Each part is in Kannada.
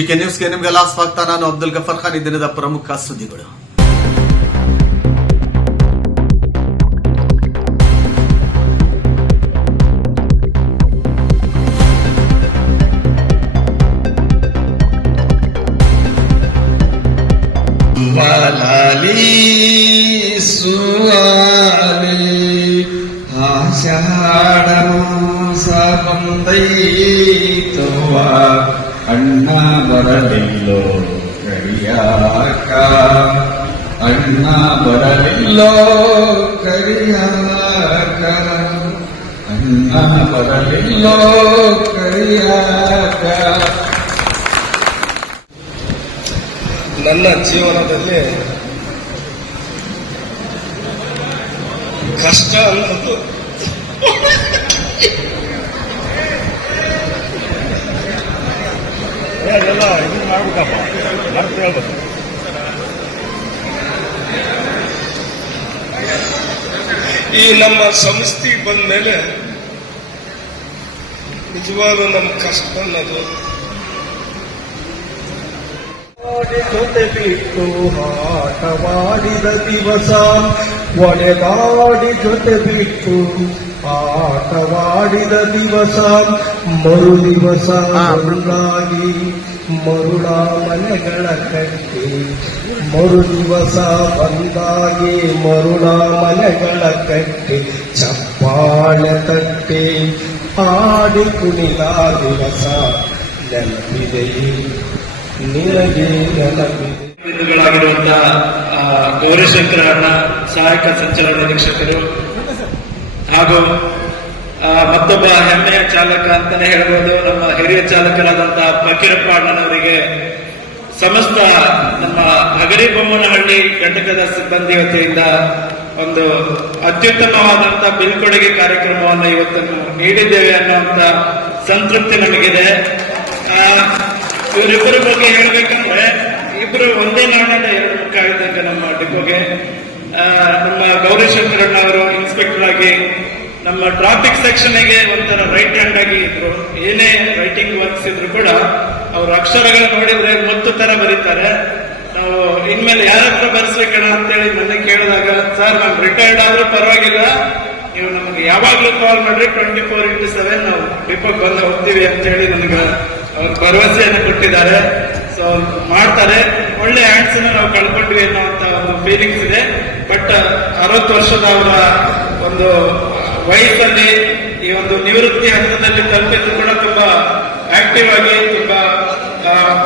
ಜಿ ಕೆ ನ್ಯೂಸ್ಗೆ ನಿಮಗೆಲ್ಲ ಸ್ವಾಗತ. ನಾನು ಅಬ್ದುಲ್ ಗಫರ್ ಖಾನ್. ಈ ದಿನದ ಪ್ರಮುಖ ಸುದ್ದಿಗಳು. ಆಷಾಢ ಸಂಬಂಧೈತವಾ ಬಂದೈತವ ಅಣ್ಣ ಬರಲಿಲ್ಲೋ ಕರಿಯಾಕ ಅಣ್ಣ ಬರಲಿಲ್ಲೋ ಕರಿಯಾಕ ಅಣ್ಣ ಬರಲಿಲ್ಲೋ ಕರಿಯಾಕ ನನ್ನ ಜೀವನದಲ್ಲಿ ಕಷ್ಟ ಅನ್ನೋದು ಎಲ್ಲ ಇದು ಮಾಡ್ಬೇಕಪ್ಪ. ಅರ್ಥ ಹೇಳ್ಬೇಕು. ಈ ನಮ್ಮ ಸಂಸ್ಥೆ ಬಂದ ಮೇಲೆ ನಿಜವಾದ ನಮ್ಮ ಕಷ್ಟ ಅನ್ನೋದು. ಜೊತೆ ಬಿಟ್ಟು ಆಟವಾಡಿದ ದಿವಸ ಒಡೆದಾಡಿ ಜೊತೆ ಬಿಟ್ಟು ಆಟವಾಡಿದ ದಿವಸ ಮರು ದಿವಸ ಮರುಳಾಗಿ ಮರುಳ ಮನೆಗಳ ಕಟ್ಟಿ ಮರು ದಿವಸ ಬಂದಾಗಿ ಮರುಳ ಮನೆಗಳ ಕಟ್ಟಿ ಚಪ್ಪಾಳೆ ತಟ್ಟಿ ಆಡಿ ಕುಣಿದ ದಿವಸ ನೆನಪಿದೆಯೇ ನಿನಗೆ ನೆನಪಿದೆ. ಬಿಂದುಗಳಾಗಿರುವಂತಹ ಆ, ಗೌರಿಶಂಕರ ಸಹಾಯಕ ಸಂಚಲನ ನಿರೀಕ್ಷಕರು ಹಾಗೂ ಮತ್ತೊಬ್ಬ ಹೆಮ್ಮೆಯ ಚಾಲಕ ಅಂತಾನೆ ಹೇಳ್ಬೋದು. ನಮ್ಮ ಹಿರಿಯ ಚಾಲಕರಾದಂತಹ ಫಕೀರಪ್ಪ ಅಣ್ಣನವರಿಗೆ ಸಮಸ್ತ ನಮ್ಮ ಹಗರಿ ಬೊಮ್ಮನಹಳ್ಳಿ ಘಟಕದ ಸಿಬ್ಬಂದಿ ವತಿಯಿಂದ ಒಂದು ಅತ್ಯುತ್ತಮವಾದಂತಹ ಬೀಳ್ಕೊಡುಗೆ ಕಾರ್ಯಕ್ರಮವನ್ನು ಇವತ್ತನ್ನು ನೀಡಿದ್ದೇವೆ ಅನ್ನುವಂತ ಸಂತೃಪ್ತಿ ನಮಗಿದೆ. ಇವರಿಬ್ಬರ ಬಗ್ಗೆ ಹೇಳ್ಬೇಕಂದ್ರೆ, ಇಬ್ರು ಒಂದೇ ನಾಣ್ಯದ ಎರಡು ಮುಖ ನಮ್ಮ ಡಿಪೋಗೆ. ನಮ್ಮ ಗೌರಿಶಂಕರಣ್ಣ ಅವರು ಇನ್ಸ್ಪೆಕ್ಟರ್ ಆಗಿ ನಮ್ಮ ಟ್ರಾಫಿಕ್ ಸೆಕ್ಷನ್ಗೆ ಒಂಥರ ರೈಟ್ ಹ್ಯಾಂಡ್ ಆಗಿ ಇದ್ರು. ಏನೇ ರೈಟಿಂಗ್ ವರ್ಕ್ಸ್ ಇದ್ರು ಕೂಡ ಅವ್ರ ಅಕ್ಷರಗಳು ನೋಡಿದ್ರೆ ಮತ್ತು ತರ ಬರೀತಾರೆ. ನಾವು ಇನ್ಮೇಲೆ ಯಾರತ್ರ ಬರ್ಸ್ಬೇಕಣ ಅಂತೇಳಿ ಮೊನ್ನೆ ಕೇಳಿದಾಗ, ಸರ್, ನಾನು ರಿಟೈರ್ಡ್ ಆದ್ರೂ ಪರವಾಗಿಲ್ಲ. ನೀವು ನಮಗೆ ಯಾವಾಗ್ಲೂ ಕಾಲ್ ಮಾಡ್ರಿ. ಟ್ವೆಂಟಿ ಫೋರ್ ಇಂಟು ಸೆವೆನ್ ನಾವು ಡಿಪೋಕ್ ಬಂದು ಹೋಗ್ತೀವಿ ಅಂತ ಹೇಳಿ ನನಗೆ ಅವ್ರ ಭರವಸೆಯನ್ನು ಕೊಟ್ಟಿದ್ದಾರೆ. ಸೊ ಮಾಡ್ತಾರೆ. ಒಳ್ಳೆ ಹ್ಯಾಂಡ್ಸ್ ನಾವು ಕಳ್ಕೊಂಡ್ವಿ ಅನ್ನೋ ಒಂದು ಫೀಲಿಂಗ್ಸ್ ಇದೆ. ಬಟ್ ಅರವತ್ತು ವರ್ಷದ ಅವರ ಒಂದು ವಯಸ್ಸಲ್ಲಿ ಈ ಒಂದು ನಿವೃತ್ತಿ ಹಂತದಲ್ಲಿ ತಲುಪಿದ್ದು ಕೂಡ ತುಂಬಾ ಆಕ್ಟಿವ್ ಆಗಿ, ತುಂಬಾ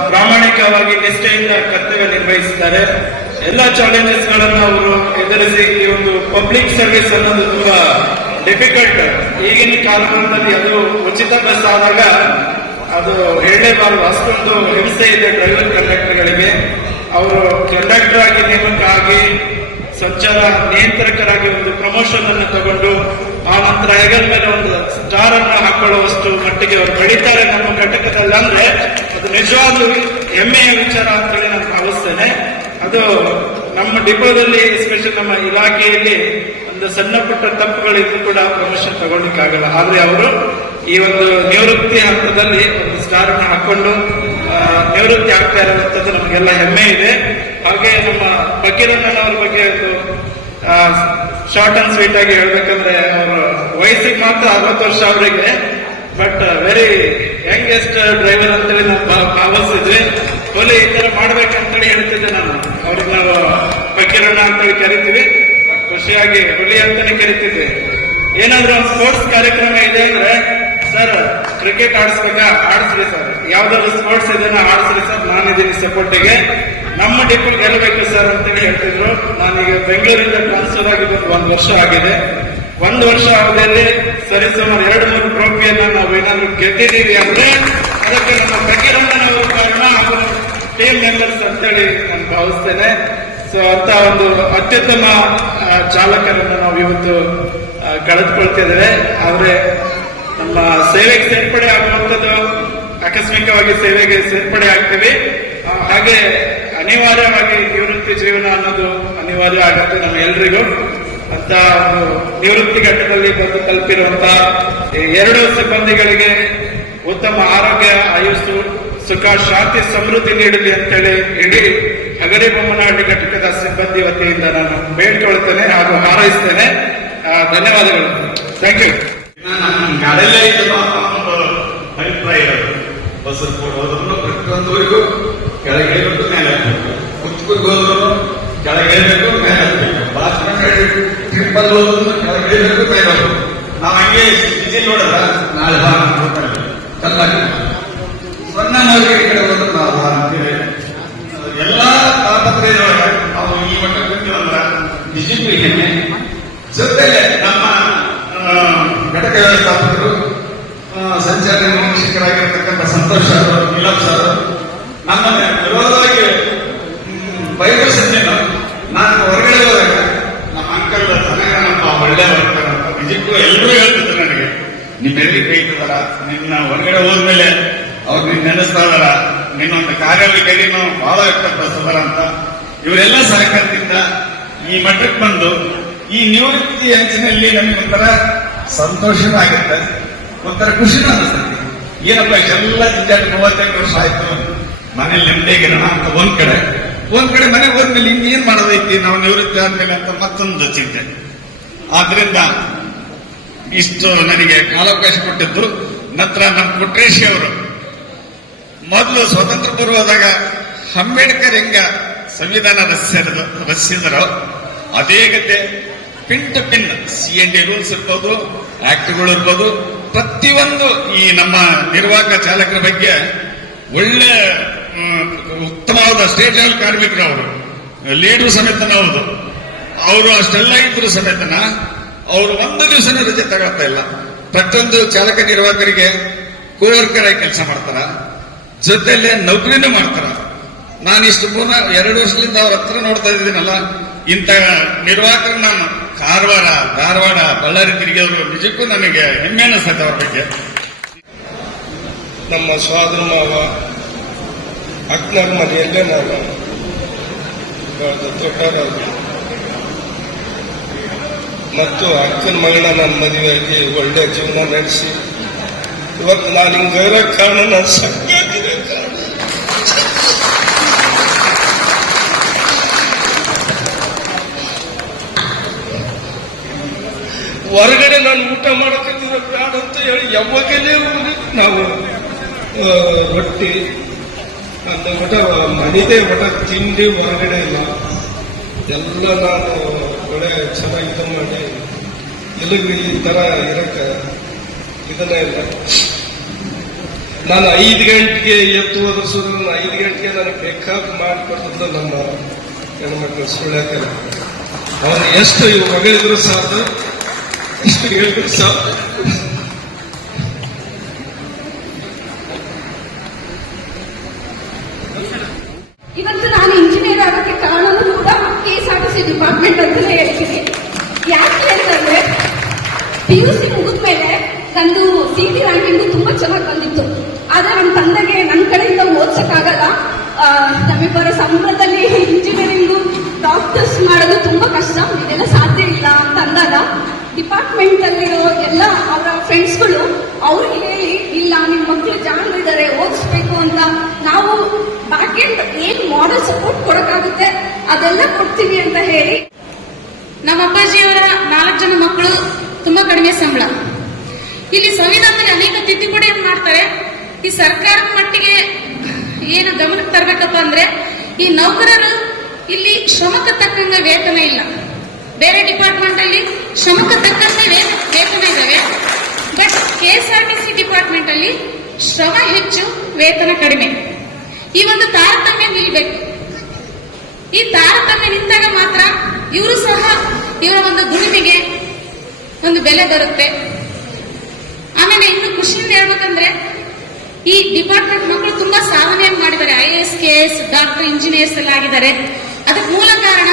ಪ್ರಾಮಾಣಿಕವಾಗಿ ನಿಷ್ಠೆಯಿಂದ ಕರ್ತವ್ಯ ನಿರ್ವಹಿಸಿದ್ದಾರೆ ಎಲ್ಲ ಚಾಲೆಂಜಸ್ಗಳನ್ನು ಅವರು ಎದುರಿಸಿ ಈ ಒಂದು ಪಬ್ಲಿಕ್ ಸರ್ವಿಸ್ ಅನ್ನೋದು ತುಂಬಾ ಡಿಫಿಕಲ್ಟ್ ಈಗಿನ ಕಾಲದಲ್ಲಿ ಅದು ಉಚಿತ ಬಸ್ ಆದಾಗ ಅದು ಹೇಳಲೇಬಾರದು ಅಷ್ಟೊಂದು ಹಿಂಸೆ ಇದೆ ಡ್ರೈವರ್ ಕಂಡಕ್ಟರ್ಗಳಿಗೆ ಅವರು ಕಂಡಕ್ಟರ್ ಆಗಿ ನೇಮಕ ಆಗಿ ಸಂಚಾರ ನಿಯಂತ್ರಕರಾಗಿ ಒಂದು ಪ್ರಮೋಷನ್ ಅನ್ನು ತಗೊಂಡು ಆ ನಂತರ ಹೆಗಲ್ ಮೇಲೆ ಒಂದು ಸ್ಟಾರ್ ಅನ್ನು ಹಾಕೊಳ್ಳುವಷ್ಟು ಮಟ್ಟಿಗೆ ಅವರು ಬೆಳೀತಾರೆ ನಮ್ಮ ಘಟಕದಲ್ಲಿ ಅಂದ್ರೆ ಅದು ನಿಜವಾದ ಹೆಮ್ಮೆಯ ವಿಚಾರ ಅಂತ ಹೇಳಿ ನಾನು ಭಾವಿಸ್ತೇನೆ. ಅದು ನಮ್ಮ ಡಿಪೋದಲ್ಲಿ ಎಸ್ಪೆಷಲ್ ನಮ್ಮ ಇಲಾಖೆಯಲ್ಲಿ ಒಂದು ಸಣ್ಣ ಪುಟ್ಟ ತಪ್ಪುಗಳಿದ್ರು ಕೂಡ ಪ್ರಮೋಷನ್ ತಗೊಳ್ಳಿಕ್ಕಾಗಲ್ಲ. ಆದ್ರೆ ಅವರು ಈ ಒಂದು ನಿವೃತ್ತಿ ಹಂತದಲ್ಲಿ ಒಂದು ಸ್ಟಾರ್ ಅನ್ನು ಹಾಕೊಂಡು ನಿವೃತ್ತಿ ಆಗ್ತಾ ಇರುವಂತದ್ದು ನಮಗೆಲ್ಲ ಹೆಮ್ಮೆ ಇದೆ. ಹಾಗೆ ನಮ್ಮ ಫಕೀರಣ್ಣನವ್ರ ಬಗ್ಗೆ ಒಂದು ಶಾರ್ಟ್ ಅಂಡ್ ಸ್ವೀಟ್ ಆಗಿ ಹೇಳ್ಬೇಕಂದ್ರೆ ಅವರು ವಯಸ್ಸಿಗೆ ಮಾತ್ರ ಅರವತ್ತು ವರ್ಷ ಅವರಿಗೆ ಬಟ್ ವೆರಿ ಯಂಗೆಸ್ಟ್ ಡ್ರೈವರ್ ಅಂತೇಳಿ ನಾವು ಭಾವಿಸಿದ್ವಿ ಒಲಿ ಈ ತರ ಮಾಡ್ಬೇಕಂತೇಳಿ ಹೇಳ್ತಿದ್ದೆ ನಾನು. ಅವ್ರಿಗೆ ನಾವು ಫಕೀರಣ್ಣ ಅಂತೇಳಿ ಕರಿತೀವಿ. ಖುಷಿಯಾಗಿ ಹುಲಿ ಅಂತಾನೆ ಕರಿತಿದ್ವಿ ಏನಾದ್ರೂ ಒಂದು ಸ್ಪೋರ್ಟ್ಸ್ ಕಾರ್ಯಕ್ರಮ ಇದೆ ಅಂದ್ರೆ ಸರ್ ಕ್ರಿಕೆಟ್ ಆಡಿಸ್ಬೇಕಾ? ಆಡಿಸ್ರಿ ಸರ್ ಯಾವ್ದಾದ್ರು ಸ್ಪೋರ್ಟ್ಸ್ ಇದನ್ನ ಆಡಿಸ್ರಿ ಸರ್ ನಾನಿದ್ದೀನಿ ಸಪೋರ್ಟಿಗೆ ನಮ್ಮ ಡಿಪೋ ಗೆಲ್ಲಬೇಕು ಸರ್ ಅಂತೇಳಿ ಹೇಳ್ತಿದ್ರು. ನಾನೀಗ ಬೆಂಗಳೂರಿಂದ ಟ್ರಾನ್ಸ್ಫರ್ ಆಗಿದ್ದು ಒಂದು ವರ್ಷ ಆಗಿದೆ. ಒಂದು ವರ್ಷ ಅವಧಿಯಲ್ಲಿ ಸರಿಸುಮಾರು ಎರಡು ಮೂರು ಟ್ರೋಫಿಯನ್ನ ನಾವು ಏನಾದ್ರು ಗೆದ್ದಿದ್ದೀವಿ ಅಂದ್ರೆ ಅದಕ್ಕೆ ನಮ್ಮ ಫಕೀರಣ್ಣನವರು ಕಾರಣ ಹಾಗೂ ಟೀಮ್ ಮೆಂಬರ್ಸ್ ಅಂತೇಳಿ ನಾನು ಭಾವಿಸ್ತೇನೆ. ಸೊ ಅಂತ ಒಂದು ಅತ್ಯುತ್ತಮ ಚಾಲಕರನ್ನು ನಾವು ಇವತ್ತು ಕಳೆದುಕೊಳ್ತಿದ್ದೇವೆ. ಆದ್ರೆ ನಮ್ಮ ಸೇವೆಗೆ ಸೇರ್ಪಡೆ ಆಗುವಂಥದ್ದು ಆಕಸ್ಮಿಕವಾಗಿ ಸೇವೆಗೆ ಸೇರ್ಪಡೆ ಆಗ್ತೀವಿ. ಹಾಗೆ ಅನಿವಾರ್ಯವಾಗಿ ನಿವೃತ್ತಿ ಜೀವನ ಅನ್ನೋದು ಅನಿವಾರ್ಯ ಆಗುತ್ತೆ ನಮ್ಮ ಎಲ್ರಿಗೂ. ಅಂತ ಒಂದು ನಿವೃತ್ತಿ ಘಟ್ಟದಲ್ಲಿ ಬಂದು ತಲುಪಿರುವಂತಹ ಈ ಎರಡು ಸಿಬ್ಬಂದಿಗಳಿಗೆ ಉತ್ತಮ ಆರೋಗ್ಯ, ಆಯುಸ್ಸು, ಸುಖ, ಶಾಂತಿ, ಸಮೃದ್ಧಿ ನೀಡಲಿ ಅಂತೇಳಿ ಇಡೀ ಹಗರಿ ಬೊಮ್ಮನಹಳ್ಳಿ ಘಟಕದ ಸಿಬ್ಬಂದಿ ವತಿಯಿಂದ ನಾನು ಬೇಡ್ಕೊಳ್ತೇನೆ ಹಾಗೂ ಹಾರೈಸ್ತೇನೆ. ಧನ್ಯವಾದಗಳು. ಥ್ಯಾಂಕ್ ಯು ನಮ್ಮ ಇಲ್ಲ ಅನ್ನೋ ಅಭಿಪ್ರಾಯ ಇರೋದು. ಬಸ್ ಹೋದ್ರು ಪ್ರತಿಯೊಂದವರಿಗೂ ಕೆಳಗೆ ಮೇಲೆ ಹತ್ಬೇಕು ಕುಚ್ಕೂರ್ಗೆ ಹೋದ್ರು ಕೆಳಗೆ ಮೇಲೆ ಹಾಕ್ಬೇಕು ಭಾಷಣ ಟ್ರಿಪ್ಪಲ್ಲಿ ಹೋದ್ರು ಕೆಳಗೆ ಮೇಲೆ ಹೋಗ್ಬೇಕು ನಾವು ಹಂಗೆ ಬಿಸಿ ನೋಡಲ್ಲ, ನಾಳೆ ಬಾ. ಚೆನ್ನಾಗಿ ಸಣ್ಣ ನಗರ ಕಡೆ ಹೋದ್ರೆ ನಾವು ಎಲ್ಲಾ ತಾಪತ್ರೆಯೊಳಗೆ ನಾವು ಈ ಬಂದಿವಲ್ಲ ನಿಜಕ್ಕೂ ಹೆಮ್ಮೆ ಜೊತೆಗೆ ಘಟಕ ವ್ಯವಸ್ಥಾಪಕರು ಸಂಚಾರ ನಿರ್ದೇಶಕರಾಗಿರ್ತಕ್ಕಂಥ ಸಂತೋಷ್ ಸರ್ ನೀಲಂ ಸರ್ ನಮ್ಮನ್ನ ವಿರೋಧವಾಗಿ ಹ್ಮ್, ನಾನು ಹೊರಗಡೆ ಹೋದಾಗ ನಮ್ಮ ಅಂಕಲ್ ಚೆನ್ನಾಗಪ್ಪ ಒಳ್ಳೆ ಬರ್ತಾರೆ ಅಂತ ನಿಜಕ್ಕೂ ಎಲ್ಲರೂ ಹೇಳ್ತಿದ್ರು ನನಗೆ. ನಿಮ್ಮ ಎದುರಿಗೆ ಕೈತದಾರ ನಿನ್ನ ಹೊರಗಡೆ ಹೋದ್ಮೇಲೆ ಅವ್ರು ನಿನ್ನ ನೆನೆಸ್ತಾ ಇದಾರ. ನಿನ್ನೊಂದು ಕಾರ್ಯವೈಖರಿನೂ ಬಹಳ ವ್ಯಕ್ತಪಡಿಸಿದಾರ ಅಂತ ಇವರೆಲ್ಲ ಸಹಕಾರದಿಂದ ಈ ಮಟ್ಟಕ್ಕೆ ಬಂದು ಈ ನಿವೃತ್ತಿ ಅಂಚಿನಲ್ಲಿ ನಮಗೊಂಥರ ಸಂತೋಷನೂ ಆಗುತ್ತೆ ಒಂಥರ ಖುಷಿನೂ ಅನಿಸ್ತೈತಿ ಏನಪ್ಪ, ಎಲ್ಲ ಜನ ಮೂವತ್ತೆಂಟು ವರ್ಷ ಆಯ್ತು. ಮನೇಲಿ ನೆಮ್ಮದಿಗಿರೋಣ ಅಂತ ಒಂದ್ ಕಡೆ. ಒಂದ್ ಕಡೆ ಮನೆ ಹೋದ್ಮೇಲೆ ಇನ್ನೇನ್ ಮಾಡೋದೈತಿ? ನಾವು ನಿವೃತ್ತಿ ಆದ್ಮೇಲೆ ಅಂತ ಮತ್ತೊಂದು ಚಿಂತೆ. ಆದ್ರಿಂದ ಇಷ್ಟು ನನಗೆ ಕಾಲಾವಕಾಶ ಕೊಟ್ಟಿದ್ದು ನಂತರ ನಮ್ಮ ಕೊಟ್ರೇಶಿ ಅವರು. ಮೊದಲು ಸ್ವತಂತ್ರ ಪೂರ್ವದಾಗ ಅಂಬೇಡ್ಕರ್ ಹೆಂಗ ಸಂವಿಧಾನ ರಚಿಸಿದ್ರು ರಚಿಸಿದ್ರು, ಅದೇ ಗತೆ pin to pin. C N D rules ಇರ್ಬೋದು ಆಕ್ಟ್ಗಳು ಇರ್ಬೋದು. ಪ್ರತಿಯೊಂದು ಈ ನಮ್ಮ ನಿರ್ವಾಹಕ ಚಾಲಕರ ಬಗ್ಗೆ ಒಳ್ಳೆ ಉತ್ತಮವಾದ ಸ್ಟೇಟ್ ಲೆವೆಲ್ ಕಾರ್ಮಿಕರು ಅವರು. ಲೀಡರ್ ಸಮೇತನ ಹೌದು. ಅವರು ಅಷ್ಟೆಲ್ಲ ಇದ್ರು ಸಮೇತನ ಅವರು ಒಂದು ದಿವಸನೂ ರಜೆ ತಗೊಳ್ತಾ ಇಲ್ಲ. ಪ್ರತಿಯೊಂದು ಚಾಲಕ ನಿರ್ವಾಹಕರಿಗೆ ಕೋವರ್ಕರ್ ಆಗಿ ಕೆಲಸ ಮಾಡ್ತಾರ. ಜೊತೆಲೆ ನೌಕರಿನೂ ಮಾಡ್ತಾರ. ನಾನು ಇಷ್ಟು ಪೂರ್ಣ ಎರಡು ವರ್ಷದಿಂದ ಅವ್ರ ಹತ್ರ ನೋಡ್ತಾ ಇದ್ದೀನಲ್ಲ, ಇಂಥ ನಿರ್ವಾಹಕರು ನಾನು ಕಾರವಾರ ಧಾರವಾಡ, ಬಳ್ಳಾರಿ ತಿರುಗಿಯವರು ನಿಜಕ್ಕೂ ನನಗೆ ಹೆಮ್ಮೆ ಅನಿಸ್ತೈತೆ ಅವ್ರ ಬಗ್ಗೆ. ನಮ್ಮ ಸ್ವಾದ್ರ ಮಾವ ಅಕ್ಕನ ಮನೆಯಲ್ಲೇ ನಾನು ದೊಡ್ಡವರು ಮತ್ತು ಅಕ್ಕನ ಮಗಳ ನನ್ನ ಮದುವೆಯಾಗಿ ಒಳ್ಳೆ ಜೀವನ ನಡೆಸಿ. ಇವತ್ತು ನಾನು ಹಿಂಗೆ ಕಾರಣ ನಾನು ಕಾರಣ ಹೊರಗಡೆ ನಾನು ಊಟ ಮಾಡಕ್ಕಿದ್ರೆ ಬೇಡ ಅಂತ ಹೇಳಿ ಯಾವಾಗಲೇ ನಾವು ರೊಟ್ಟಿ ಅಂತ ಊಟ ಮನೆದೇ ಊಟ ತಿಂಡಿ ಹೊರಗಡೆ ಇಲ್ಲ ಎಲ್ಲ ನಾನು ಒಳ್ಳೆ ಚೆನ್ನಾಗಿ ಇದು ಮಾಡಿ ಎಲ್ಲಿಗೆ ಈ ಥರ ಇರಕ್ಕೆ, ಇದನ್ನೇ ಇಲ್ಲ ನಾನು ಐದು ಗಂಟೆಗೆ ಎತ್ತು ಓದಿಸೋದು ನಾನು ಐದು ಗಂಟೆಗೆ ನನಗೆ ಬೇಕಾದ ಮಾಡಿಕೊಟ್ಟದ್ದು ನಮ್ಮ ಹೆಣ್ಮಕ್ಳು ಸುಳ್ಳ್ಯಾಕರೆ. ಅವನು ಎಷ್ಟು ಇವು ಮಗಳಿದ್ರು ಸಾಕು. ಇವತ್ತು ನಾನು ಇಂಜಿನಿಯರ್ ಆಗೋಕ್ಕೆ ಕಾರಣನೂ ಕೂಡ K S R T C department ಅಂತಲೇ ಹೇಳ್ತೀನಿ. ಯಾಕೆ ಅಂತಂದ್ರೆ ಪಿ ಯು ಸಿ ಮುಗಿದ್ಮೇಲೆ ನಂದು ಸಿ ಟಿ ರ್ಯಾಂಕಿಂಗು ತುಂಬಾ ಚೆನ್ನಾಗಿ ಬಂದಿತ್ತು. ಆದ್ರೆ ನನ್ನ ತಂದೆಗೆ ನನ್ನ ಕಡೆಯಿಂದ ಓದ್ಸಕ್ಕಾಗಲ್ಲ. ಆ, ನಮಗೆ ಬರೋ ಸಂಬಳದಲ್ಲಿ ಇಂಜಿನಿಯರಿಂಗು ಡಾಕ್ಟರ್ಸ್ ಮಾಡೋದು ತುಂಬಾ ಕಷ್ಟ. ಇದೆಲ್ಲ ಸಾಧ್ಯ ಇಲ್ಲ ಅಂತ ಅಂದಾಗ ಡಿಪಾರ್ಟ್ಮೆಂಟ್ ಅಲ್ಲಿರೋ ಎಲ್ಲ ಅವರ ಫ್ರೆಂಡ್ಸ್ಗಳು ಅವ್ರಿಗೆ ಹೇಳಿ, ಇಲ್ಲ ನಿಮ್ಮ ಮಕ್ಕಳು ಇದಾರೆ, ಓದಿಸ್ಬೇಕು ಅಂತ ನಾವು ಬ್ಯಾಕ್ ಎಂಡ್ ಏನ್ ಮಾಡಲ್ ಸಪೋರ್ಟ್ ಕೊಡಕ್ಕಾಗುತ್ತೆ ಅದೆಲ್ಲ ಕೊಡ್ತೀವಿ ಅಂತ ಹೇಳಿ. ನಮ್ಮ ಅಪ್ಪಾಜಿಯವರ ನಾಲ್ಕು ಜನ ಮಕ್ಕಳು ತುಂಬಾ ಕಡಿಮೆ ಸಂಬಳ. ಇಲ್ಲಿ ಸಂವಿಧಾನದಲ್ಲಿ ಅನೇಕ ತಿದ್ದುಪಡಿಯನ್ನು ಮಾಡ್ತಾರೆ. ಈ ಸರ್ಕಾರದ ಮಟ್ಟಿಗೆ ಏನು ಗಮನಕ್ಕೆ ತರಬೇಕಪ್ಪ ಅಂದ್ರೆ, ಈ ನೌಕರರು ಇಲ್ಲಿ ಶ್ರಮಕ್ಕೆ ತಕ್ಕಂಗೆ ವೇತನ ಇಲ್ಲ. ಬೇರೆ ಡಿಪಾರ್ಟ್ಮೆಂಟ್ ಅಲ್ಲಿ ಶ್ರಮಕ್ಕೆ ತಕ್ಕಂತೆ ವೇತನ ಇದಾವೆ but K S R T C department ಅಲ್ಲಿ ಶ್ರಮ ಹೆಚ್ಚು, ವೇತನ ಕಡಿಮೆ. ಈ ಒಂದು ತಾರತಮ್ಯ ನಿಲ್ಬೇಕು. ಈ ತಾರತಮ್ಯ ನಿಂತಾಗ ಮಾತ್ರ ಇವರು ಸಹ ಇವರ ಒಂದು ದುಡಿಮೆಗೆ ಒಂದು ಬೆಲೆ ಬರುತ್ತೆ. ಆಮೇಲೆ ಇನ್ನು ಖುಷಿಯಿಂದ ಹೇಳ್ಬೇಕಂದ್ರೆ ಈ ಡಿಪಾರ್ಟ್ಮೆಂಟ್ ಮಕ್ಕಳು ತುಂಬಾ ಸಾಧನೆಯನ್ನು ಮಾಡಿದ್ದಾರೆ. I A S K S doctor engineers ಎಲ್ಲ ಆಗಿದ್ದಾರೆ. ಅದಕ್ಕೆ ಮೂಲ ಕಾರಣ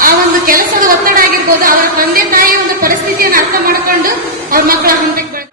ಆ ಒಂದು ಕೆಲಸದ ಒತ್ತಡ ಆಗಿರ್ಬೋದು, ಅವರ ತಂದೆ ತಾಯಿಯ ಒಂದು ಪರಿಸ್ಥಿತಿಯನ್ನು ಅರ್ಥ ಮಾಡಿಕೊಂಡು ಅವ್ರ ಮಕ್ಕಳ ಹಂತಕ್ಕೆ ಬೆಳೆದ